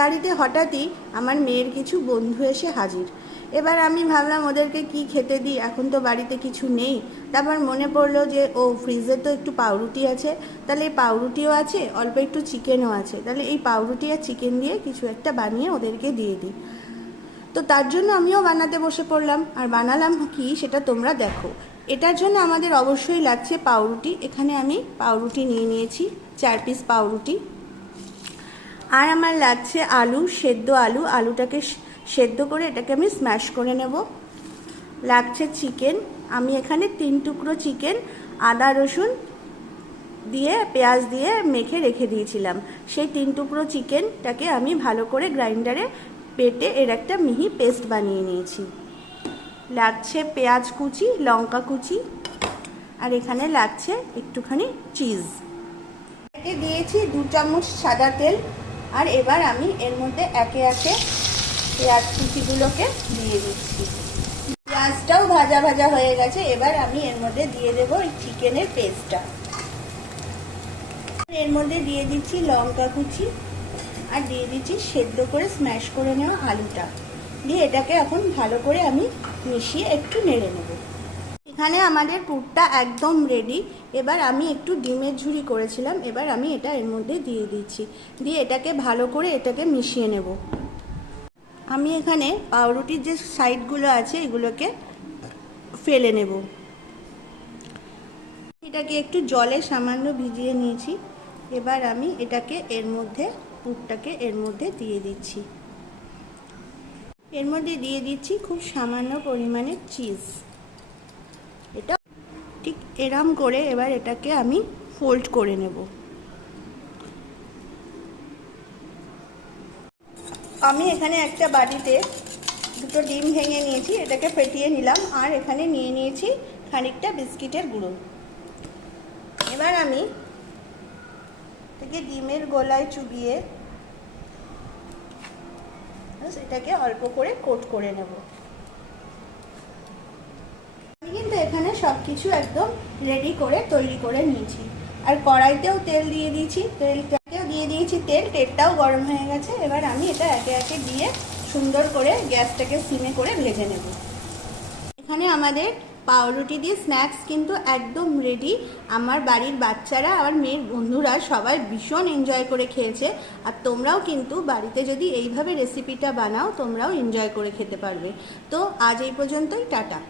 বাড়িতে হঠাৎই আমার মেয়ের কিছু বন্ধু এসে হাজির। এবার আমি ভাবলাম ওদেরকে কি খেতে দিই, এখন তো বাড়িতে কিছু নেই। তারপর মনে পড়ল যে, ও ফ্রিজে তো একটু পাউরুটি আছে। তাহলে এই পাউরুটিও আছে, অল্প একটু চিকেনও আছে। তাহলে এই পাউরুটি আর চিকেন দিয়ে কিছু একটা বানিয়ে ওদেরকে দিয়ে দিই। তো তার জন্য আমিও বানাতে বসে পড়লাম। আর বানালাম কি সেটা তোমরা দেখো। এটার জন্য আমাদের অবশ্যই লাগছে পাউরুটি। এখানে আমি পাউরুটি নিয়ে নিয়েছি, চার পিস পাউরুটি। আর আমার লাগছে আলু, সেদ্ধ আলু। আলুটাকে সেদ্ধ করে এটাকে আমি স্ম্যাশ করে নেব। লাগছে চিকেন আমি এখানে তিন টুকরো চিকেন আদা, রসুন দিয়ে, পেঁয়াজ দিয়ে মেখে রেখে দিয়েছিলাম। সেই তিন টুকরো চিকেনটাকে আমি ভালো করে গ্রাইন্ডারে পেটে এর একটা মিহি পেস্ট বানিয়ে নিয়েছি। লাগছে পেঁয়াজ কুচি, লঙ্কা কুচি, আর এখানে লাগছে একটুখানি চিজ দিয়েছি দু চামচ সাদা তেল। আর এবার আমি এর মধ্যে একে একে পেঁয়াজ কুচিগুলোকে দিয়ে দিচ্ছি। পেঁয়াজটাও ভাজা ভাজা হয়ে গেছে, এবার আমি এর মধ্যে দিয়ে দেবো এই চিকেনের পেস্টটা। এর মধ্যে দিয়ে দিচ্ছি লঙ্কা কুচি আর দিয়ে দিচ্ছি সেদ্ধ করে স্ম্যাশ করে নেওয়া আলুটা। দিয়ে এটাকে এখন ভালো করে আমি মিশিয়ে একটু নেড়ে নেব। এখানে আমাদের পুরটা একদম রেডি এবার আমি একটু ডিমের ঝুড়ি করেছিলাম, এবার আমি এটা এর মধ্যে দিয়ে দিচ্ছি। দিয়ে এটাকে ভালো করে এটাকে মিশিয়ে নেব। আমি এখানে পাউরুটির যে সাইডগুলো আছে, এগুলোকে ফেলে নেব। এটাকে একটু জলে সামান্য ভিজিয়ে নিয়েছি। এবার আমি এটাকে এর মধ্যে, পুরটাকে এর মধ্যে দিয়ে দিচ্ছি। এর মধ্যে দিয়ে দিচ্ছি খুব সামান্য পরিমাণে চিজ ঠিক এরম করে এবার এটাকে আমি ফোল্ড করে নেব। আমি এখানে একটা বাটিতে দুটো ডিম ভেঙে নিয়েছি, এটাকে ফেটিয়ে নিলাম আর এখানে নিয়ে নিয়েছি খানিকটা বিস্কিটের গুঁড়ো। এবার আমি থেকে ডিমের গোলায় চুবিয়ে এটাকে অল্প করে কোট করে নেব আমি কিন্তু এখানে সব কিছু একদম রেডি করে, তৈরি করে নিয়েছি। আর কড়াইতেও তেল দিয়ে দিয়েছি তেলটাকেও দিয়ে দিয়েছি তেল, তেলটাও গরম হয়ে গেছে। এবার আমি এটা একে একে দিয়ে সুন্দর করে গ্যাসটাকে সিমে করে ভেজে নেব। এখানে আমাদের পাউরুটি দিয়ে স্ন্যাক্স কিন্তু একদম রেডি আমার বাড়ির বাচ্চারা, আমার মেয়ের বন্ধুরা সবাই ভীষণ এনজয় করে খেয়েছে। আর তোমরাও কিন্তু বাড়িতে যদি এইভাবে রেসিপিটা বানাও, তোমরাও এনজয় করে খেতে পারবে। তো আজ এই পর্যন্তই, টাটা।